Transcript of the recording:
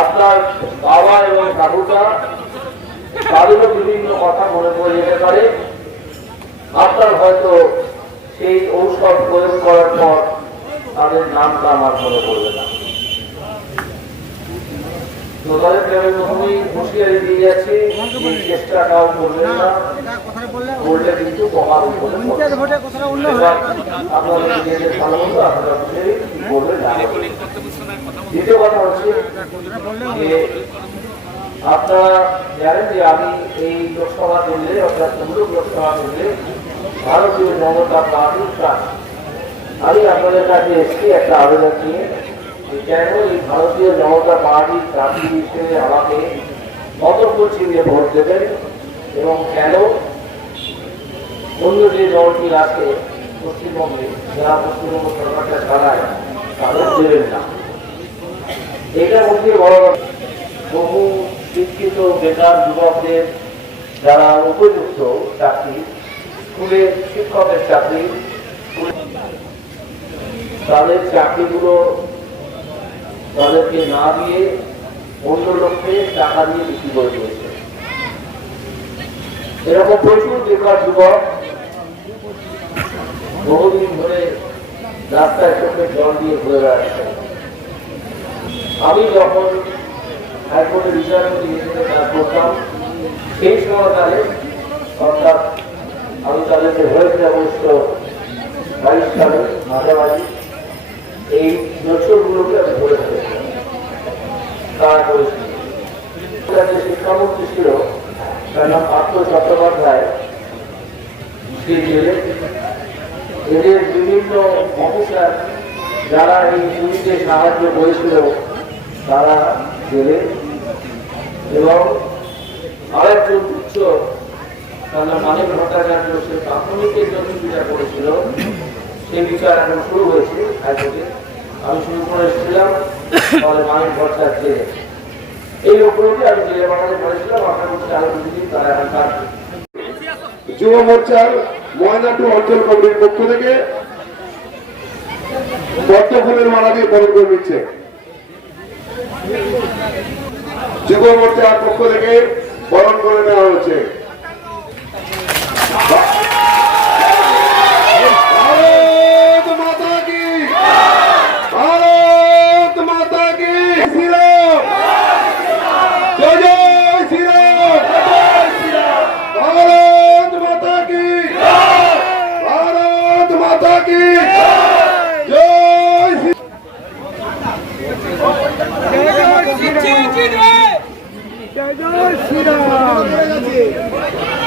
আপনার বাবা এবং কাকুটা তাদেরও বিভিন্ন কথা মনে পড়ে যেতে পারে। আপনার হয়তো সেই ঔষধ প্রয়োগ করার পর তাদের নামটা আমার মনে পড়বে না। তো প্রথমেই হুঁশিয়ারি দিয়ে যাচ্ছি এই চেষ্টাটাও করবেন না। করলে কিন্তু প্রমাণ করে পঞ্চায়েত ভোটে কথাটা অন্য এবার আপনাদের নিজেদের ভালো মতো আপনারা করবেন না। দ্বিতীয় কথা হচ্ছে যে আপনারা জানেন যে আমি এই লোকসভা কেন্দ্রে, অর্থাৎ তমলুক লোকসভা কেন্দ্রে ভারতীয় জনতা পার্টির প্রার্থী। আমি আপনাদের কাছে এসেছি একটা আবেদন নিয়ে কেন এই ভারতীয় জনতা পার্টির প্রার্থী হিসেবে আমাকে সতর্ক চিহ্নে ভোট দেবেন এবং কেন অন্য যে দলটি আছে পশ্চিমবঙ্গে, যারা পশ্চিমবঙ্গ সরকারটা ছাড়ায় তাদের দেবেন না। এটার মধ্যে বড় বহু শিক্ষিত বেকার যুবকদের যারা উপযুক্ত চাকরি, স্কুলের শিক্ষকের চাকরি, তাদের চাকরিগুলো তাদেরকে না দিয়ে অন্য লোককে টাকা দিয়ে বিক্রি করে দিয়েছে। এরকম প্রচুর বেকার যুবক বহুদিন ধরে রাস্তায় চোখে জল দিয়ে ঘুরে বেড়াচ্ছে। আমি যখন হাইকোর্টে বিচারপতি হিসেবে কাজ করতাম, সেই সময়কালে অর্থাৎ আমি তাদেরকে হয়েছে অবশ্য বাইশ সালে মাঝামাঝি, এই বছরগুলোকে আমি ধরে তারা করেছিল যে শিক্ষামন্ত্রী ছিল তার নাম পার্থ চট্টোপাধ্যায় এদের বিভিন্ন অফিসার যারা এই সাহায্য করেছিল তারা জেলে। এবং আরেকজন উচ্চ তার মানিক ভট্টাচার্য, সে প্রাথমিকের জন্য বিচার করেছিল। সেই বিচার এখন শুরু হয়েছে হাইকোর্টে আমি শুরু করে এসেছিলাম তাহলে মানিক ভট্টাচার্য এই লোকগুলোকে আমি জেলে পাঠাতে করেছিলাম আপনার হচ্ছে আরও দুদিন তারা এখন কাজ যুব মোর্চার ময়নাটু অঞ্চল কমিটির পক্ষ থেকে পদ্ম ফুলের মালা দিয়ে বরণ করে নিচ্ছে। যুব মোর্চার পক্ষ থেকে বরণ করে নেওয়া হচ্ছে একদম